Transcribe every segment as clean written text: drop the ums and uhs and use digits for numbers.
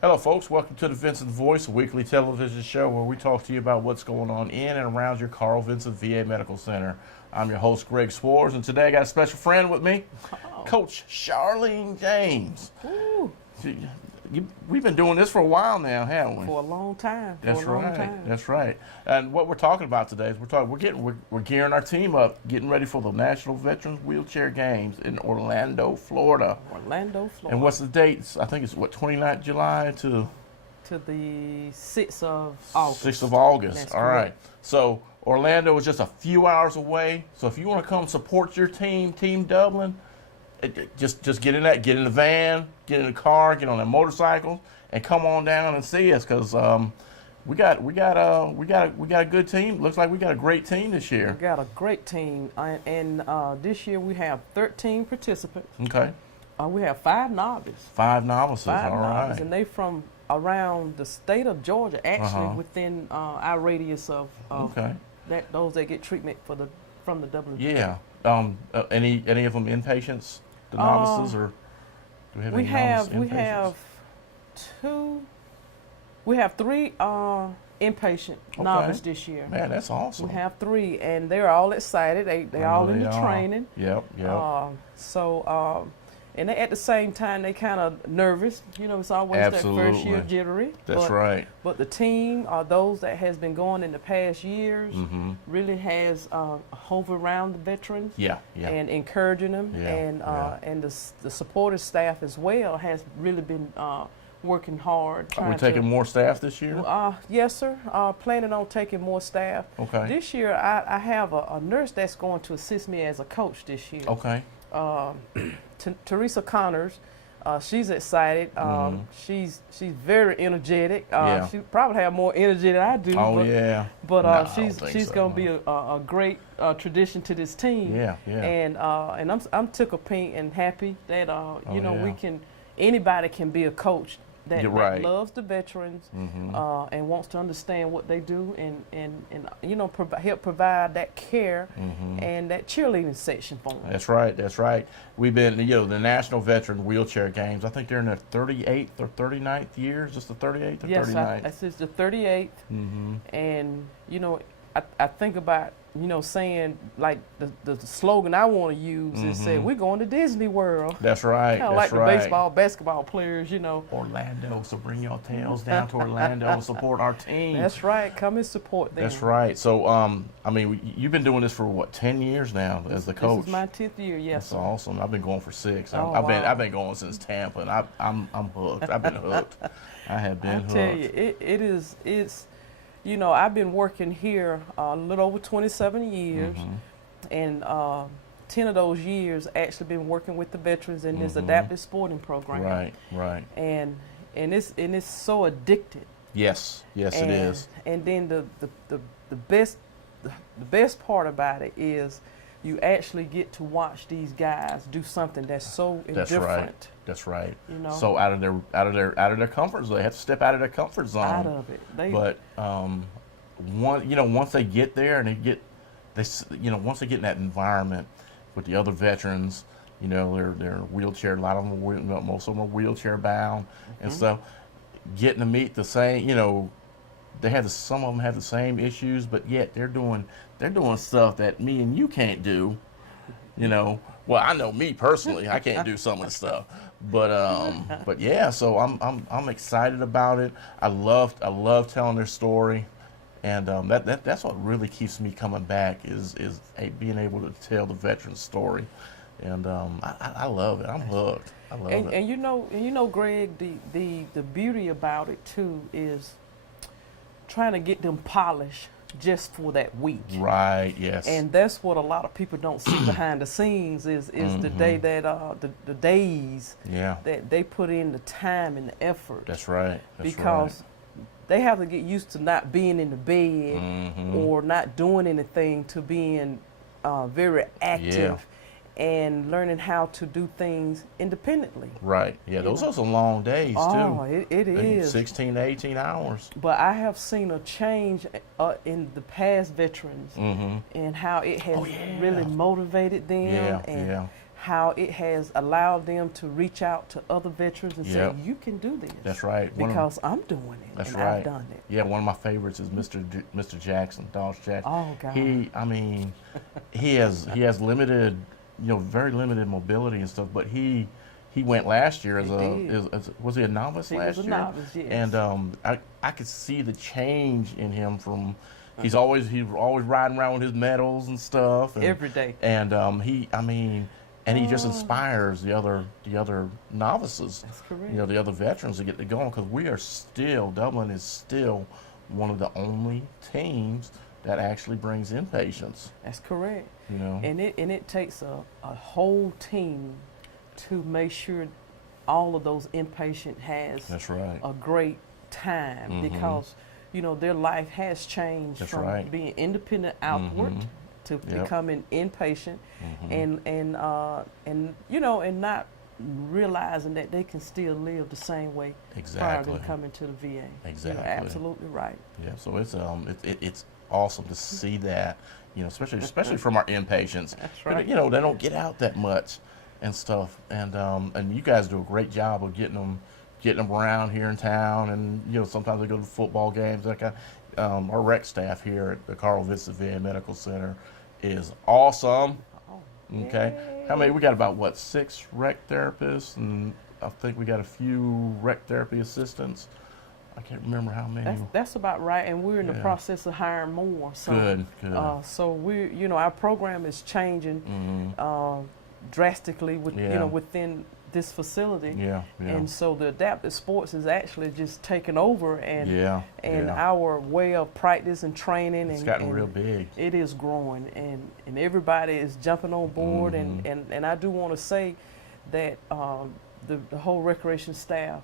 Hello, folks. Welcome to the Vinson Voice, a weekly television show where we talk to you about what's going on in and around your Carl Vinson VA Medical Center. I'm your host, Greg Swartz, and today I got a special friend with me, Coach Charlene James. Ooh. We've been doing this for a while now, haven't we? For a long time. That's right. That's right. And what we're talking about today is we're gearing our team up, getting ready for the National Veterans Wheelchair Games in Orlando, Florida. Orlando, Florida. And what's the dates? I think it's 29th July to the 6th of August. 6th of August. That's All right. correct. So Orlando is just a few hours away. So if you want to come support your team, Team Dublin, just get in the van, get in the car, get on that motorcycle, and come on down and see us, because we got a good team. Looks like we got a great team this year. We got a great team, and this year we have 13 participants. Okay. We have 5 novices. 5 novices. Five All novices, right. and they from around the state of Georgia, actually within our radius of Okay. those that get treatment from the WDIG. Yeah. Any of them inpatients? The novices, or do we have any novice inpatients? We have 3 inpatient novices this year. Man, that's awesome. We have 3, and they're all excited. They all in the training. Yep. And they, at the same time, they kind of nervous. You know, it's always Absolutely. that first year jittery. That's right. But the team, those that has been going in the past years, really has hovered around the veterans. Yeah. And encouraging them, and the supportive staff as well has really been working hard. Are we taking more staff this year? Yes, sir. Planning on taking more staff. Okay. This year, I have a nurse that's going to assist me as a coach this year. Okay. Teresa Connors, she's excited. She's very energetic. She probably have more energy than I do. But she's gonna be a great tradition to this team. Yeah. And I'm tickled pink and happy that anybody can be a coach that loves the veterans and wants to understand what they do and help provide that care and that cheerleading section for them. That's right. We've been, the National Veteran Wheelchair Games, I think they're in their 38th or 39th year. Is this the 38th or 39th? Yes, this is the 38th. And, I think about, saying, like, the slogan I want to use is say, we're going to Disney World. That's right. Kind of like the baseball, basketball players, Orlando, so bring your tails down to Orlando and support our team. That's right. Come and support them. That's right. So, you've been doing this for, 10 years now as the coach? This is my 10th year, yes. That's awesome. I've been going for 6. Oh, I've been going since Tampa, and I'm hooked. I've been hooked. I have been hooked. I tell you, it's I've been working here a little over 27 years, and 10 of those years actually been working with the veterans in this adaptive sporting program. Right. And it's so addictive. Yes, it is. And then the best part about it is you actually get to watch these guys do something that's so different. That's right. So out of their comfort zone, they have to step out of their comfort zone. Out of it. But once they get there and once they get in that environment with the other veterans, they're wheelchair. A lot of them, most of them are wheelchair bound and stuff. Getting to meet the same, some of them have the same issues, but yet they're doing stuff that me and you can't do. Well, I know me personally, I can't do some of the stuff, but yeah. So I'm excited about it. I love telling their story, and that's what really keeps me coming back is being able to tell the veteran's story, and I love it. I'm hooked. I love it. And Greg, the beauty about it too is trying to get them polished just for that week. Right, yes. And that's what a lot of people don't see behind the scenes is the day that the days that they put in the time and the effort. That's right. Because they have to get used to not being in the bed or not doing anything to being very active and learning how to do things independently. Right. Yeah, those are some long days, too. Oh, it is. 16 to 18 hours. But I have seen a change in the past veterans and how it has really motivated them and how it has allowed them to reach out to other veterans and say, you can do this. That's right. Because I'm doing it. That's and right. I've done it. Yeah, one of my favorites is Mr. Jackson, Dawes Jackson. Oh God. He has limited, very limited mobility and stuff, but he went last year was he a novice last year? He was a novice, yes. And I could see the change in him from he's always riding around with his medals and stuff every day. And he just inspires the other novices. That's correct. The other veterans to get to going, because Dublin is still one of the only teams that actually brings inpatients. That's correct. And it takes a whole team to make sure all of those inpatient has That's right. a great time, because their life has changed That's from right. being independent outward to becoming inpatient, and not realizing that they can still live the same way prior to coming to the VA. Exactly. You're absolutely right. Yeah, so it's awesome to see that, especially from our inpatients. That's right. They don't get out that much and stuff, and you guys do a great job of getting them around here in town, and sometimes they go to football games. Our rec staff here at the Carl Vinson VA Medical Center is awesome. Oh, okay, yay. how many? We got about 6 rec therapists, and I think we got a few rec therapy assistants. I can't remember how many. That's about right, and we're in the process of hiring more. So good. So we, our program is changing drastically within this facility. Yeah. And so the adaptive sports is actually just taking over, and our way of practice and training it's gotten real big. It is growing, and everybody is jumping on board, and I do want to say that the whole recreation staff,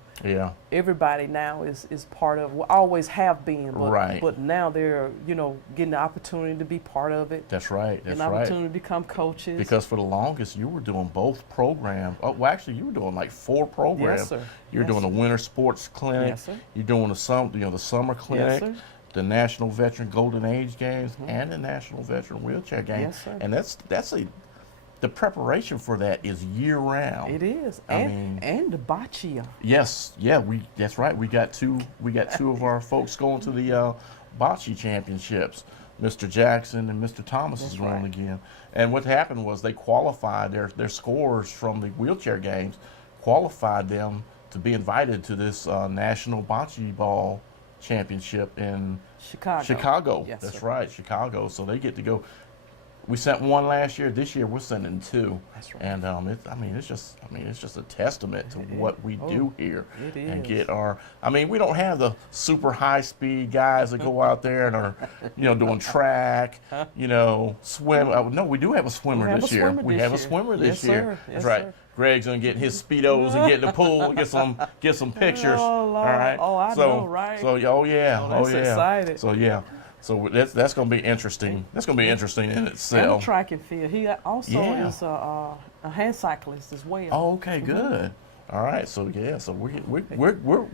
everybody now is part of, always have been, but now they're getting the opportunity to be part of it. That's right. That's an opportunity to become coaches. Because for the longest you were doing both programs. Oh, well, actually you were doing like 4 programs. Yes, sir. You're doing the winter sports clinic. Yes, sir. You're doing the summer clinic. Yes, sir. The National Veteran Golden Age Games and the National Veteran Wheelchair Games. Yes, sir. And the preparation for that is year round. It is, and the boccia. Yes, that's right. We got two of our folks going to the bocce championships. Mr. Jackson and Mr. Thomas is going again. And what happened was they qualified their scores from the wheelchair games, qualified them to be invited to this National Bocce Ball Championship in Chicago. Yes, that's sir. right, Chicago. So they get to go. We sent 1 last year. This year we're sending 2. That's right. And it's just a testament to what we do here. It is. And get we don't have the super high speed guys that go out there and are, doing track, swim. No, we do have a swimmer this year. We have a swimmer this year. Yes, That's right. sir. Greg's gonna get his speedos and get in the pool and get some pictures. Oh, Lord. All right. Oh, I know, right? So that's excited. So yeah. So that's going to be interesting. That's going to be interesting in itself. And the track and field. He also is a hand cyclist as well. Oh, okay, good. All right, so we're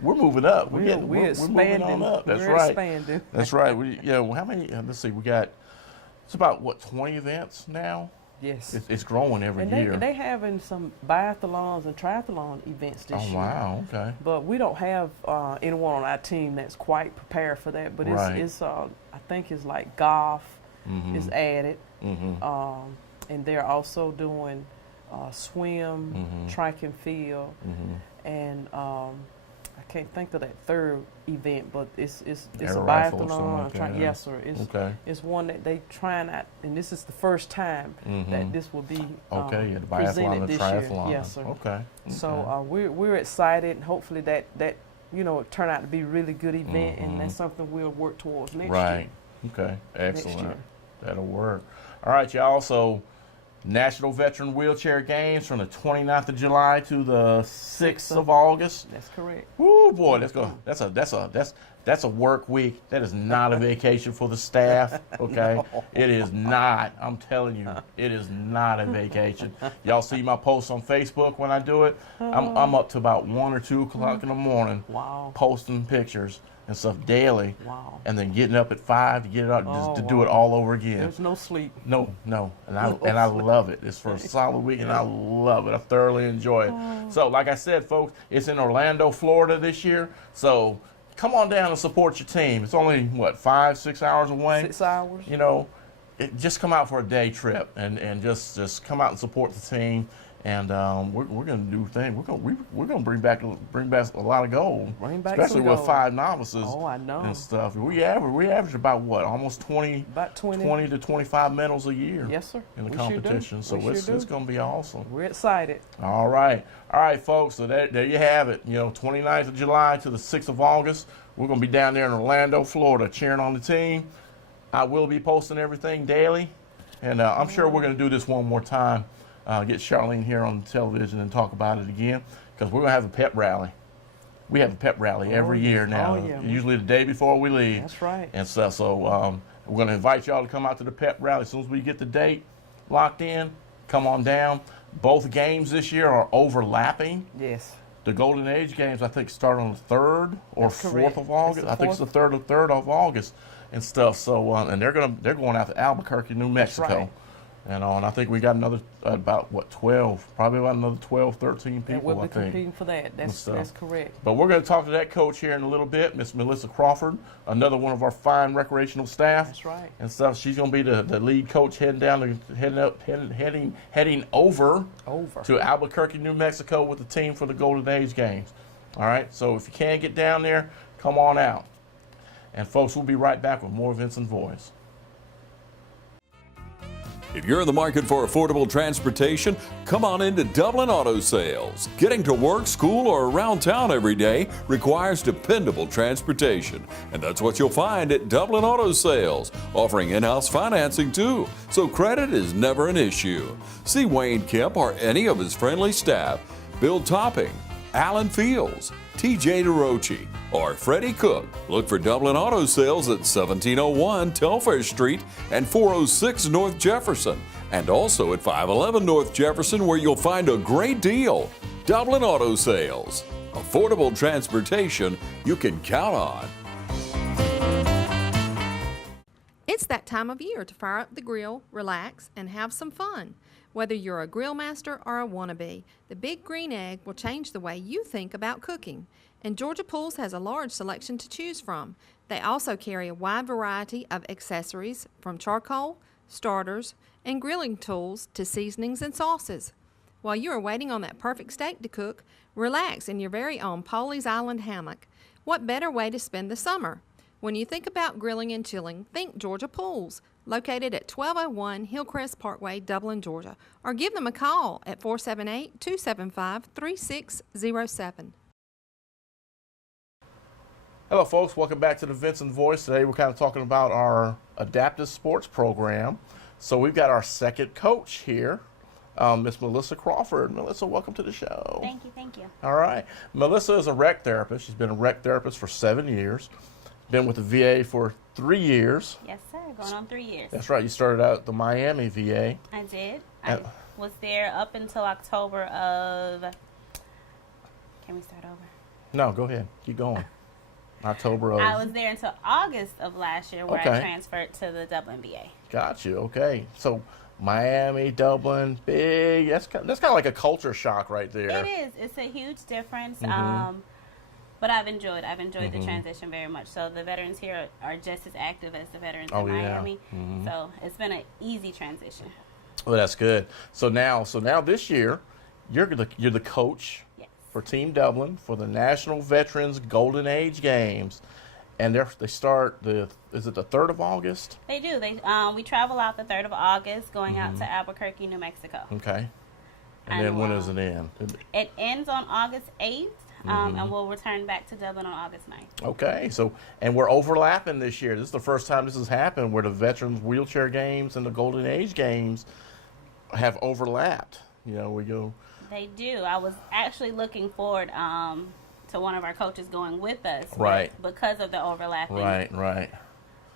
moving up. We're moving on up. That's right. Expanding. That's right. How many? Let's see. It's about 20 events now. Yes. It's growing every year. They having some biathlons and triathlon events this year. Oh wow, okay. But we don't have anyone on our team that's quite prepared for that. But it's I think it's like golf is added, and they're also doing swim, track and field, and I can't think of that third event, but it's a biathlon. Yes, sir. It's one that they trying out, and this is the first time that this will be the biathlon presented and this triathlon. year. Yes, sir. Okay. So we're excited, and hopefully that turn out to be a really good event, and that's something we'll work towards next year. Right. Okay. Excellent. Next year. That'll work. All right, y'all. So National Veteran Wheelchair Games from the 29th of July to the 6th of August. That's correct. Woo, boy, let's go. That's a work week. That is not a vacation for the staff. Okay, No. It is not. I'm telling you, it is not a vacation. Y'all see my posts on Facebook when I do it. I'm up to about 1 or 2 o'clock in the morning. Wow. Posting pictures and stuff daily. Wow. And then getting up at 5 to get it up, just to do it all over again. There's no sleep. No, and I love love it. It's for a solid week, and I love it. I thoroughly enjoy it. So, like I said, folks, it's in Orlando, Florida this year. So, come on down and support your team. It's only, what, 5-6 hours away? 6 hours. You know, just come out for a day trip and just come out and support the team. And we're going to do things. We're going to bring back a lot of gold, especially with 5 novices. Oh, I know. And stuff. We average about what, almost 20 to 25 medals a year. Yes, sir. In the competition. So it's going to be awesome. We're excited. All right, folks. So there you have it. You know, 29th of July to the 6th of August. We're going to be down there in Orlando, Florida, cheering on the team. I will be posting everything daily, and I'm sure we're going to do this one more time. Get Charlene here on television and talk about it again, because we're going to have a pep rally. We have a pep rally every year now, usually the day before we leave. That's right. And so we're going to invite y'all to come out to the pep rally. As soon as we get the date locked in, come on down. Both games this year are overlapping. Yes. The Golden Age games, I think, start on the 3rd or 4th of August. I think it's the 3rd of August and stuff. So, and they're going out to Albuquerque, New Mexico. That's right. And I think we got another, about, what, 12, probably about another 12, 13 people, and we'll be competing for that. That's correct. But we're going to talk to that coach here in a little bit, Miss Melissa Crawford, another one of our fine recreational staff. That's right. And stuff. She's going to be the lead coach heading over to Albuquerque, New Mexico with the team for the Golden Age games. All right. So if you can't get down there, come on out. And folks, we'll be right back with more Vinson Voice. If you're in the market for affordable transportation, come on into Dublin Auto Sales. Getting to work, school, or around town every day requires dependable transportation. And that's what you'll find at Dublin Auto Sales, offering in-house financing too, so credit is never an issue. See Wayne Kemp or any of his friendly staff, Bill Topping, Alan Fields, TJ DeRochi, or Freddie Cook. Look for Dublin Auto Sales at 1701 Telfair Street and 406 North Jefferson, and also at 511 North Jefferson, where you'll find a great deal. Dublin Auto Sales. Affordable transportation you can count on. It's that time of year to fire up the grill, relax, and have some fun. Whether you're a grill master or a wannabe, the Big Green Egg will change the way you think about cooking. And Georgia Pools has a large selection to choose from. They also carry a wide variety of accessories, from charcoal, starters, and grilling tools to seasonings and sauces. While you are waiting on that perfect steak to cook, relax in your very own Polly's Island hammock. What better way to spend the summer? When you think about grilling and chilling, think Georgia Pools, located at 1201 Hillcrest Parkway, Dublin, Georgia, or give them a call at 478-275-3607. Hello, folks. Welcome back to the Vinson Voice. Today we're kind of talking about our adaptive sports program. So we've got our second coach here, Miss Melissa Crawford. Melissa, welcome to the show. Thank you, thank you. All right. Melissa is a rec therapist. She's been a rec therapist for 7 years. Been with the VA for 3 years. Yes, sir. Going on 3 years. That's right. You started out at the Miami VA. I did. I was there up until October of... Can we start over? No, go ahead. Keep going. October of... I was there until August of last year, where I transferred to the Dublin VA. Got you. Okay. So Miami, Dublin, big. That's kind of like a culture shock right there. It is. It's a huge difference. But I've enjoyed the transition very much. So the veterans here are just as active as the veterans in Miami. So it's been an easy transition. Well, that's good. So now this year, you're the coach for Team Dublin for the National Veterans Golden Age Games, and they start is it the 3rd of August? They do. We travel out the 3rd of August, going out to Albuquerque, New Mexico. Okay. And then when does it end? It ends on August 8th. And we'll return back to Dublin on August 9th. Okay, and we're overlapping this year. This is the first time this has happened where the Veterans Wheelchair Games and the Golden Age Games have overlapped. You know, we go. They do. I was actually looking forward to one of our coaches going with us. Right. Because of the overlapping. Right.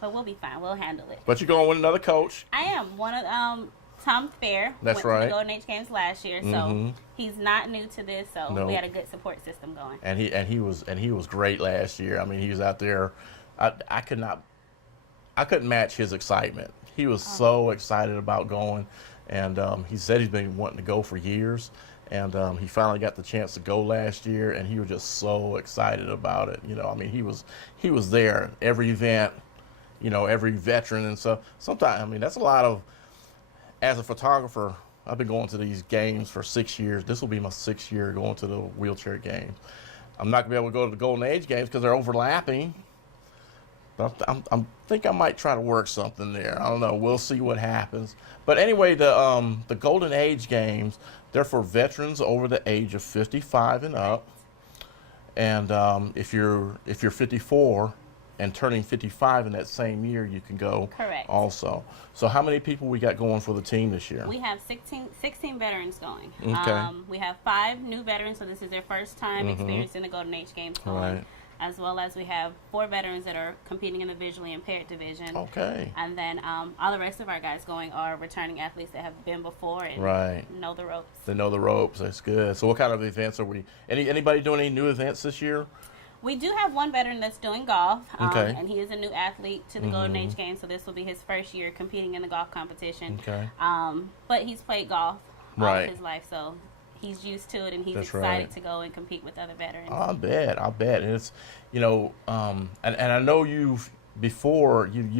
But we'll be fine. We'll handle it. But you're going with another coach. I am. One of Tom Fair went to the Golden Age Games last year, so he's not new to this. So No. we had a good support system going. And he was great last year. I mean, he was out there. I couldn't match his excitement. He was so excited about going. And he said he's been wanting to go for years. And he finally got the chance to go last year, and he was just so excited about it. I mean, he was there every event, every veteran and stuff. Sometimes, I mean, that's a lot of. As a photographer, I've been going to these games for 6 years. This will be my 6th year going to the wheelchair games. I'm not gonna be able to go to the Golden Age games because they're overlapping. But I think I might try to work something there. I don't know. We'll see what happens. But anyway, the Golden Age games, they're for veterans over the age of 55 and up. And if you're 54 and turning 55 in that same year, you can go. Correct. Also. So how many people we got going for the team this year? We have 16 veterans going. Okay. We have 5 new veterans, so this is their first time experiencing the Golden Age Games going. Right. As well as we have 4 veterans that are competing in the visually impaired division. Okay. And then all the rest of our guys going are returning athletes that have been before and know the ropes. They know the ropes. That's good. So what kind of events are we? Anybody doing any new events this year? We do have one veteran that's doing golf, Okay. and he is a new athlete to the Golden Age Games, so this will be his first year competing in the golf competition. Okay. But he's played golf all Right. of his life, so he's used to it, and he's That's excited right. to go and compete with other veterans. I bet. And it's, and I know you've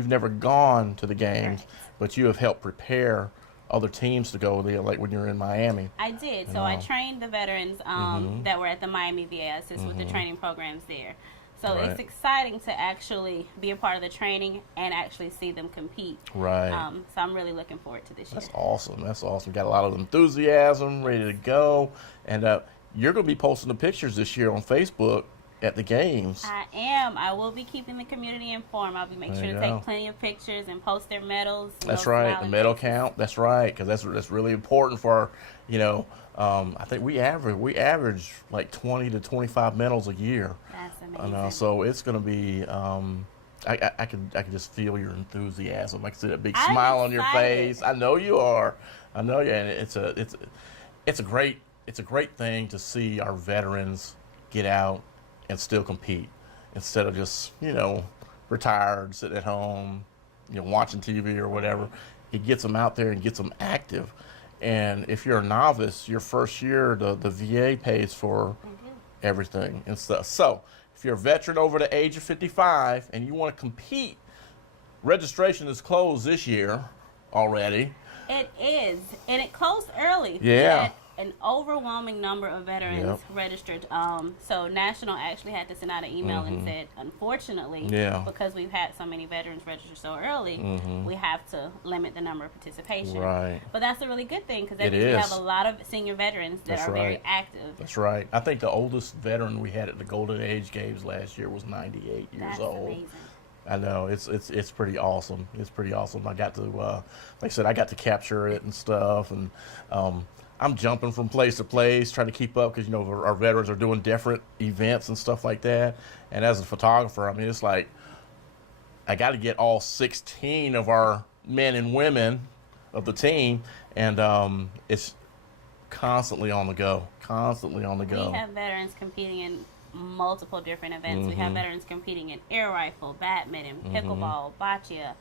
never gone to the games, Correct. but you have helped prepare other teams to go there, like when you were in Miami. I did. So I trained the veterans that were at the Miami VA. I assist with the training programs there. So Right. it's exciting to actually be a part of the training and actually see them compete. Right. So I'm really looking forward to this year. That's awesome. That's awesome. Got a lot of enthusiasm, ready to go. And you're going to be posting the pictures this year on Facebook at the games. I am. I will be keeping the community informed. I'll be making There sure you to go. take plenty of pictures and post their medals. That's those right. The smiling medal faces. count. That's right, because that's really important for our, I think we average like 20 to 25 medals a year. That's amazing. So it's going to be. I can just feel your enthusiasm. I can see that big I'm smile on your excited. face. I know you are. I know you. And it's a great thing to see our veterans get out and still compete instead of just retired, sitting at home, watching TV or whatever. It gets them out there and gets them active. And if you're a novice, your first year, the VA pays for everything and stuff. So if you're a veteran over the age of 55 and you want to compete, registration is closed this year already. It is, and it closed early. Yeah. We had an overwhelming number of veterans Yep. registered. So National actually had to send out an email and said, unfortunately, Yeah. because we've had so many veterans register so early, we have to limit the number of participation. Right. But that's a really good thing because that It means we is. have a lot of senior veterans that That's are very right. active. That's right. I think the oldest veteran we had at the Golden Age Games last year was 98 years That's old. amazing. I know it's pretty awesome. It's pretty awesome. I got to, like I said, I got to capture it and stuff, and I'm jumping from place to place trying to keep up because our veterans are doing different events and stuff like that. And as a photographer, I mean, it's like I got to get all 16 of our men and women of the team, and it's constantly on the go. Constantly on the go. We have veterans competing in multiple different events. We have veterans competing in air rifle, badminton, pickleball, boccia,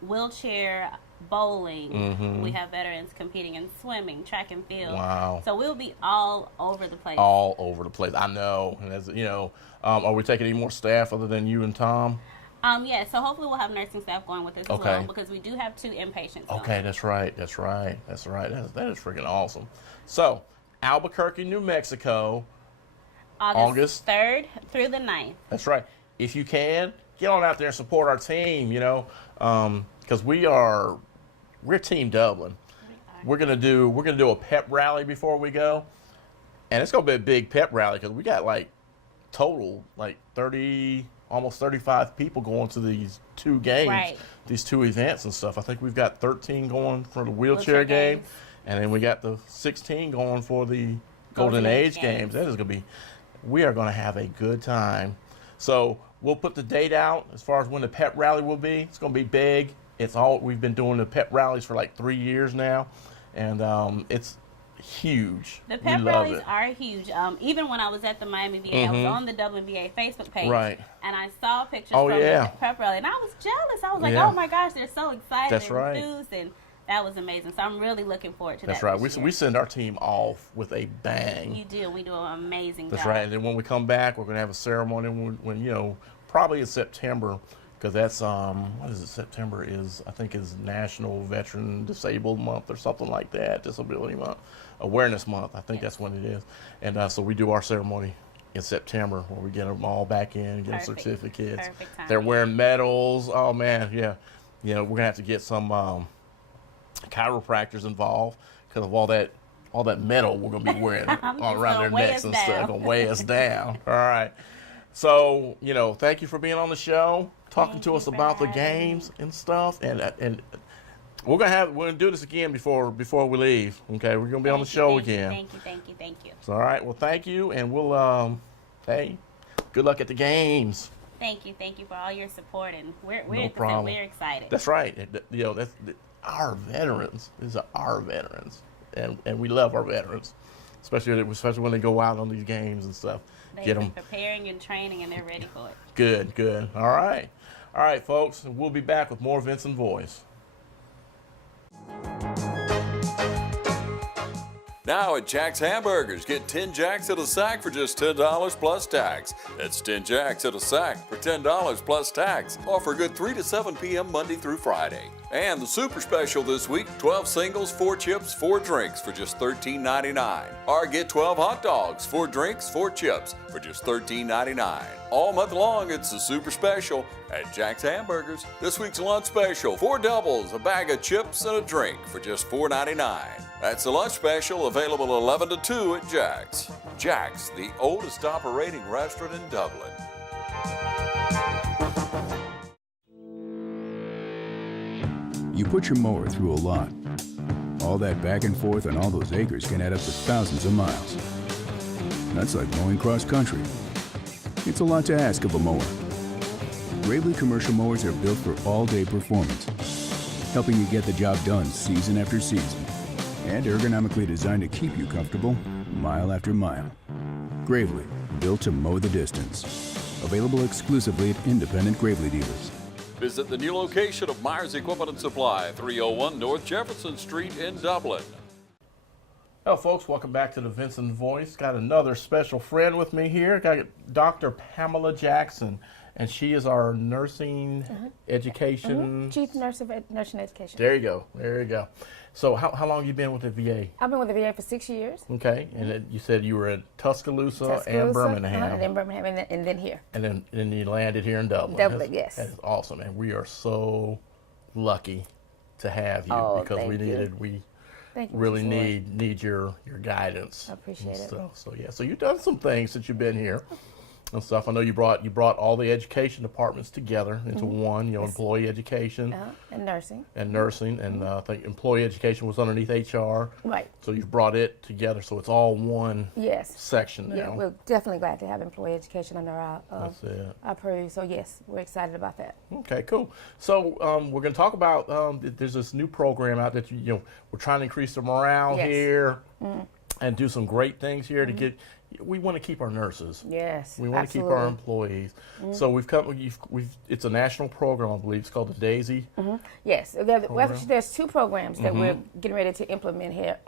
wheelchair bowling. We have veterans competing in swimming, track and field. Wow. So we'll be all over the place. All over the place. I know. And as are we taking any more staff other than you and Tom? Yeah, so hopefully we'll have nursing staff going with us as Okay. well because we do have 2 inpatients. going. Okay, that's right. That is freaking awesome. So, Albuquerque, New Mexico. August 3rd through the 9th. That's right. If you can, get on out there and support our team, because we're Team Dublin. We're gonna do a pep rally before we go, and it's gonna be a big pep rally because we got total 30, almost 35 people going to these 2 games, Right. these 2 events and stuff. I think we've got 13 going for the wheelchair game, games. and then we got the 16 going for the Golden Age games. That is gonna be. We are going to have a good time. So we'll put the date out as far as when the pep rally will be. It's going to be big. We've been doing the pep rallies for 3 years now, and it's huge. The pep we love rallies it. are huge. Even when I was at the Miami VA, I was on the Dublin VA Facebook page, Right. and I saw pictures Oh, from yeah. the pep rally, and I was jealous. I was like, Yeah. "Oh my gosh, they're so excited! That's they're right. enthused." And That was amazing. So I'm really looking forward to that. That's right. this year. We send our team off with a bang. You do. We do an amazing job. That's right. And then when we come back, we're going to have a ceremony when you know, probably in September, because that's, what is it, September is, I think, is National Veteran Disabled Month or something like that, Disability Month, Awareness Month. I think that's when it is. And so we do our ceremony in September where we get them all back in, get them certificates. Perfect time. They're wearing medals. Oh, man, yeah. You know, we're going to have to get some chiropractors involved because of all that metal we're going to be wearing around their necks and stuff. Going to weigh us down. All right. So, you know, thank you for being on the show, talking to us about the games and stuff. And we're gonna do this again before we leave. Okay, we're gonna be on the show again. Thank you. So, all right. Well, thank you, and we'll hey, good luck at the games. Thank you for all your support, and we're No problem. We're excited. That's right. You know, that's our veterans. These are our veterans, and we love our veterans, especially when they go out on these games and stuff. They've been preparing and training, and they're ready for it. Good. All right, folks. We'll be back with more Vinson Voice. Now at Jack's Hamburgers, get 10 Jacks at a sack for just $10 plus tax. That's 10 Jacks at a sack for $10 plus tax. Offer good 3 to 7 p.m. Monday through Friday. And the super special this week, 12 singles, 4 chips, 4 drinks for just $13.99. Or get 12 hot dogs, 4 drinks, 4 chips for just $13.99. All month long, it's the super special at Jack's Hamburgers. This week's lunch special, 4 doubles, a bag of chips, and a drink for just $4.99. That's the lunch special, available 11 to 2 at Jack's. Jack's, the oldest operating restaurant in Dublin. You put your mower through a lot. All that back and forth on all those acres can add up to thousands of miles. That's like mowing cross country. It's a lot to ask of a mower. Gravely commercial mowers are built for all-day performance, helping you get the job done season after season, and ergonomically designed to keep you comfortable mile after mile. Gravely, built to mow the distance. Available exclusively at independent Gravely dealers. Visit the new location of Myers Equipment and Supply, 301 North Jefferson Street in Dublin. Hello, folks. Welcome back to the Vinson Voice. Got another special friend with me here. Got Dr. Pamela Jackson, and she is our nursing education. Chief Nurse of Nursing Education. There you go. So how long have you been with the VA? I've been with the VA for 6 years. Okay, and you said you were at Tuscaloosa and Birmingham. And then Birmingham, and then here. And then you landed here in Dublin. Dublin, yes. That is awesome, and we are so lucky to have you because we really need your guidance. I appreciate it. So yeah, so you've done some things since you've been here and stuff. I know you brought all the education departments together into one. You know, employee education and nursing. And I think employee education was underneath HR. Right. So you've brought it together, so it's all one section now. Yeah, we're definitely glad to have employee education under our purview. So yes, we're excited about that. Okay, cool. So we're going to talk about there's this new program out that we're trying to increase the morale here and do some great things here to get. We want to keep our nurses. Yes, we want to keep our employees. So it's a national program, I believe. It's called the DAISY. Yes, there's 2 programs that we're getting ready to implement here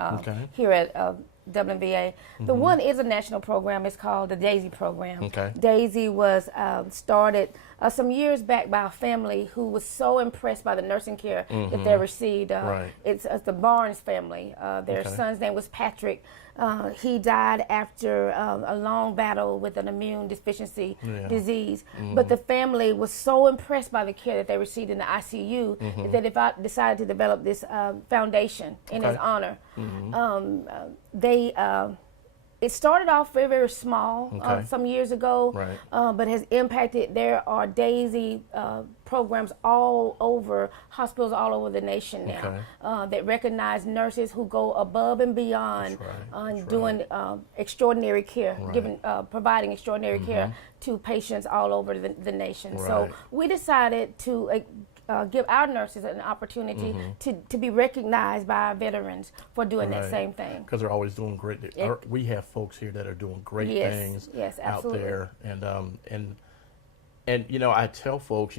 here at Dublin VA. The one is a national program. It's called the DAISY program. Okay. DAISY was started some years back by a family who was so impressed by the nursing care that they received. It's the Barnes family. Their son's name was Patrick. He died after a long battle with an immune deficiency disease. But the family was so impressed by the care that they received in the ICU that they decided to develop this foundation in his honor. It started off very, very small some years ago, but has impacted. There are DAISY programs all over, hospitals all over the nation now that recognize nurses who go above and beyond doing extraordinary care, providing extraordinary care to patients all over the nation. So we decided to give our nurses an opportunity to be recognized by our veterans for doing that same thing. Because they're always doing great. We have folks here that are doing great things out there, and I tell folks,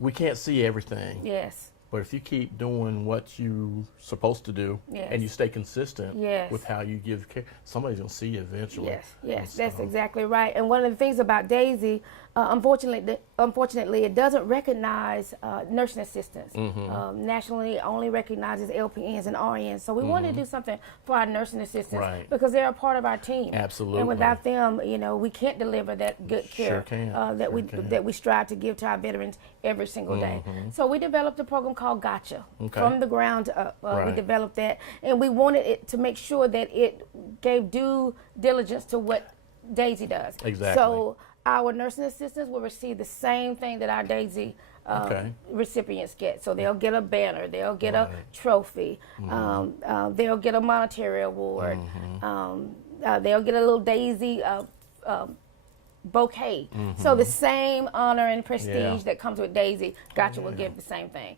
we can't see everything. Yes. But if you keep doing what you're supposed to do and you stay consistent with how you give care, somebody's going to see you eventually. Yes, that's exactly right. And one of the things about Daisy, unfortunately, it doesn't recognize nursing assistants. Nationally, it only recognizes LPNs and RNs. So we want to do something for our nursing assistants because they're a part of our team. Absolutely. And without them, you know, we can't deliver that good care that we strive to give to our veterans every single day. So we developed a program called Gotcha from the ground up. We developed that, and we wanted it to make sure that it gave due diligence to what Daisy does. Exactly. So our nursing assistants will receive the same thing that our Daisy recipients get. So they'll get a banner, they'll get a trophy, they'll get a monetary award, they'll get a little Daisy bouquet. So the same honor and prestige that comes with Daisy, Gotcha will give the same thing.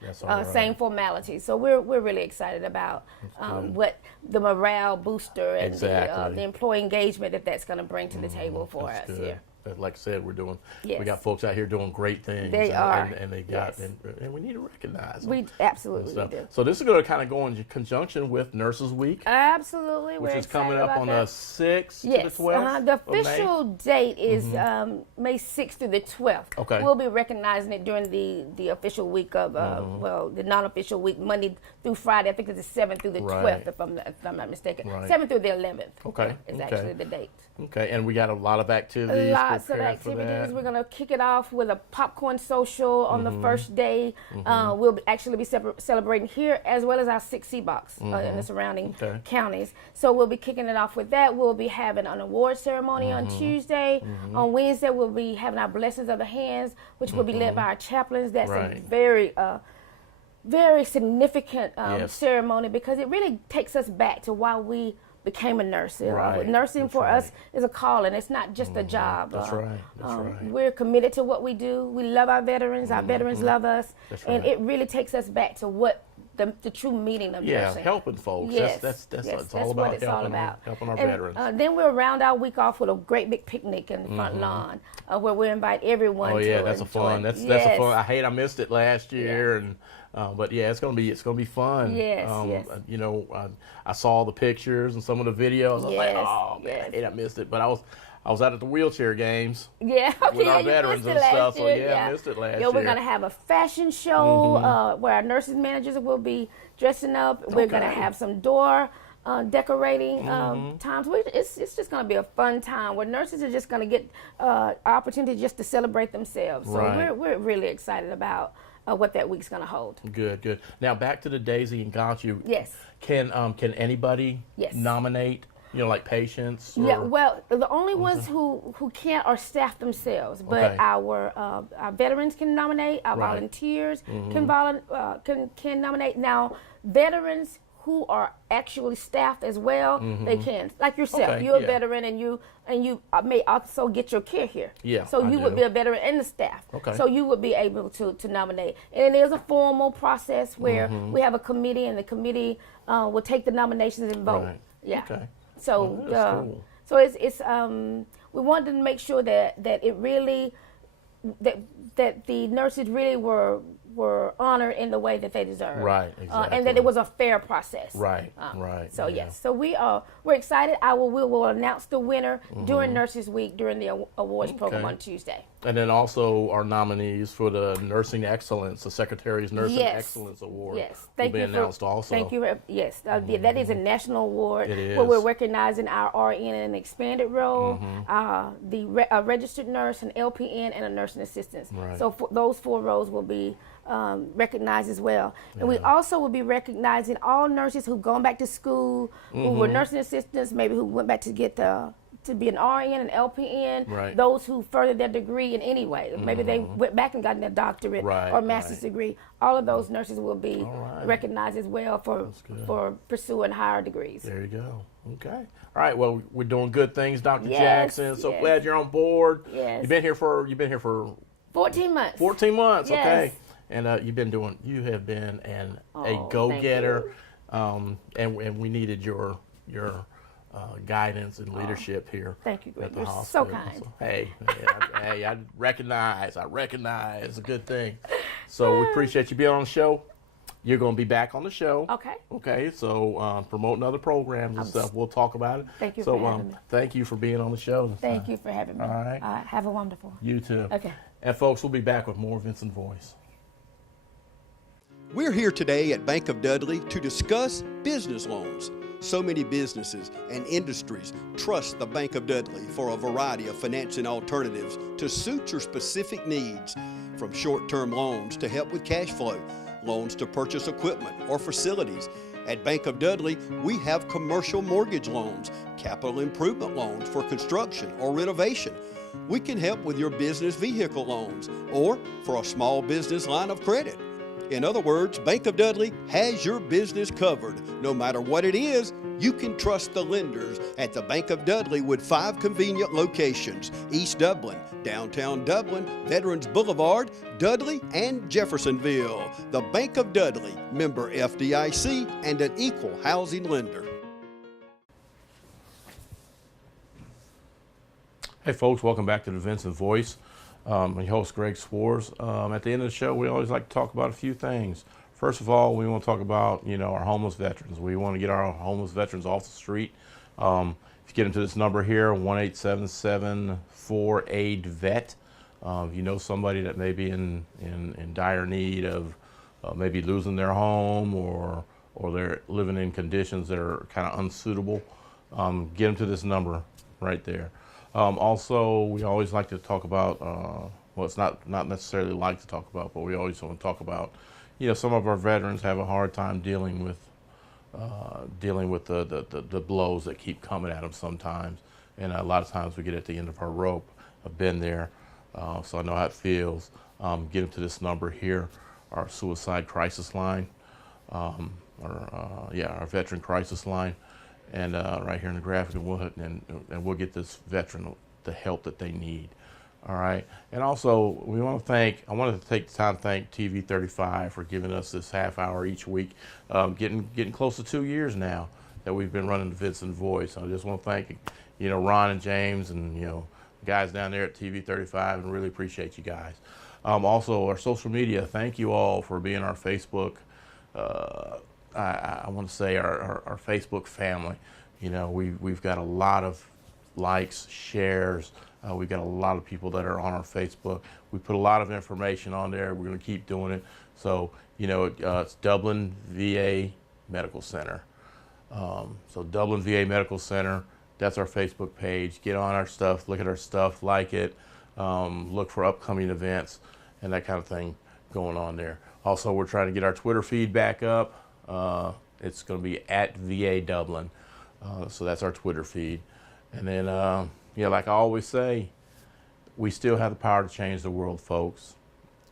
Same formalities. So we're really excited about what the morale booster and the employee engagement that's going to bring to the table for us here. Like I said, we got folks out here doing great things. They are. And they got, and we need to recognize them. We absolutely do. So this is going to kind of go in conjunction with Nurses Week. Absolutely. Which is coming up on the 6th to the 12th. The official date is May 6th through the 12th. Okay. We'll be recognizing it during the official week of, the non-official week, Monday through Friday. I think it's the 7th through the 12th, if I'm not mistaken. 7th through the 11th. Okay. Is actually the date. Okay, and we got a lot of activities. Lots of activities. We're going to kick it off with a popcorn social on the first day. We'll actually be celebrating here as well as our 6C box in the surrounding counties. So we'll be kicking it off with that. We'll be having an award ceremony on Tuesday. On Wednesday, we'll be having our blessings of the hands, which will be led by our chaplains. That's a very very significant ceremony because it really takes us back to why we became a nurse. Nursing for us is a calling. It's not just a job. That's right. We're committed to what we do. We love our veterans. Our veterans love us. And it really takes us back to what the true meaning of nursing. Helping folks. That's all about what it's all about. Helping our veterans. Then we'll round our week off with a great big picnic in the front lawn where we invite everyone to that's a fun. That's a fun. I missed it last year and but it's gonna be fun. You know, I saw the pictures and some of the videos. I was like, oh man, I missed it. But I was out at the wheelchair games. With our veterans and stuff. So I missed it last year. We're gonna have a fashion show where our nurses managers will be dressing up. We're gonna have some door decorating times. It's just going to be a fun time where nurses are just going to get opportunity just to celebrate themselves. So we're really excited about what that week's going to hold. Good. Now back to the Daisy and Gotcha. Yes. Can anybody nominate? You know, like patients? Well, the only ones who can't are staff themselves, but our veterans can nominate, our volunteers can nominate. Now, veterans who are actually staffed as well, they can. Like yourself, you're a veteran and you may also get your care here. So you would be a veteran and the staff. So you would be able to nominate. And it is a formal process where we have a committee and the committee will take the nominations and vote. So so it's we wanted to make sure that it really that the nurses really were honored in the way that they deserve. And that it was a fair process. So yes, so we're excited. We will announce the winner during Nurses Week during the awards program on Tuesday. And then also our nominees for the Nursing Excellence, the Secretary's Nursing Excellence Award will be announced also. Thank you. Yes, that is a national award where we're recognizing our RN in an expanded role, the registered nurse, an LPN, and a nursing assistant. So those 4 roles will be recognized as well. And we also will be recognizing all nurses who've gone back to school, who were nursing assistants, maybe who went back to get to be an RN, an LPN, those who furthered their degree in any way. Maybe they went back and got their doctorate or master's degree. All of those nurses will be recognized as well for pursuing higher degrees. There you go. Okay. All right. Well, we're doing good things, Dr. Jackson. So glad you're on board. You've been here for 14 months. 14 months. Okay. And you have been a go-getter, and we needed your guidance and leadership here. Thank you, Greg. At the You're hospital. so kind. So, hey, I recognize it's a good thing. So we appreciate you being on the show. you're going to be back on the show. Okay. Okay, so promoting other programs and stuff. We'll talk about it. Thank you for having me. Thank you for being on the show. Thank you for having me. All right. Have a wonderful. You too. Okay. And folks, we'll be back with more Vinson Voice. We're here today at Bank of Dudley to discuss business loans. So many businesses and industries trust the Bank of Dudley for a variety of financing alternatives to suit your specific needs, from short-term loans to help with cash flow, loans to purchase equipment or facilities. At Bank of Dudley, we have commercial mortgage loans, capital improvement loans for construction or renovation. We can help with your business vehicle loans or for a small business line of credit. In other words, Bank of Dudley has your business covered. No matter what it is, you can trust the lenders at the Bank of Dudley with 5 convenient locations: East Dublin, downtown Dublin, Veterans Boulevard, Dudley, and Jeffersonville. The Bank of Dudley, member FDIC, and an equal housing lender. Hey folks, welcome back to the Vinson Voice. I'm your host, Greg Swartz. At the end of the show, we always like to talk about a few things. First of all, we want to talk about, our homeless veterans. We want to get our homeless veterans off the street. If you get into this number here, 1-877-4-AID-VET. If you know somebody that may be in dire need of maybe losing their home or they're living in conditions that are kind of unsuitable, get them to this number right there. Also, we always like to talk about, well, it's not necessarily like to talk about, but we always want to talk about, some of our veterans have a hard time dealing with the blows that keep coming at them sometimes. And a lot of times we get at the end of our rope. I've been there, so I know how it feels. Get them to this number here, our suicide crisis line, our veteran crisis line. And right here in the graphic, and we'll get this veteran the help that they need. All right. And also, I wanted to take the time to thank TV 35 for giving us this half hour each week. Getting close to 2 years now that we've been running the Vinson Voice. I just want to thank, Ron and James and, the guys down there at TV 35, and really appreciate you guys. Also, our social media, thank you all for being our Facebook I want to say our Facebook family. We've got a lot of likes, shares. We've got a lot of people that are on our Facebook. We put a lot of information on there. We're going to keep doing it. So, it's Dublin VA Medical Center. So Dublin VA Medical Center, that's our Facebook page. Get on our stuff, look at our stuff, like it, look for upcoming events and that kind of thing going on there. Also, we're trying to get our Twitter feed back up. It's going to be at VA Dublin. So that's our Twitter feed. And then, like I always say, we still have the power to change the world, folks.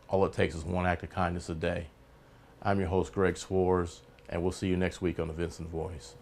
All it takes is one act of kindness a day. I'm your host, Greg Swartz, and we'll see you next week on the Vinson Voice.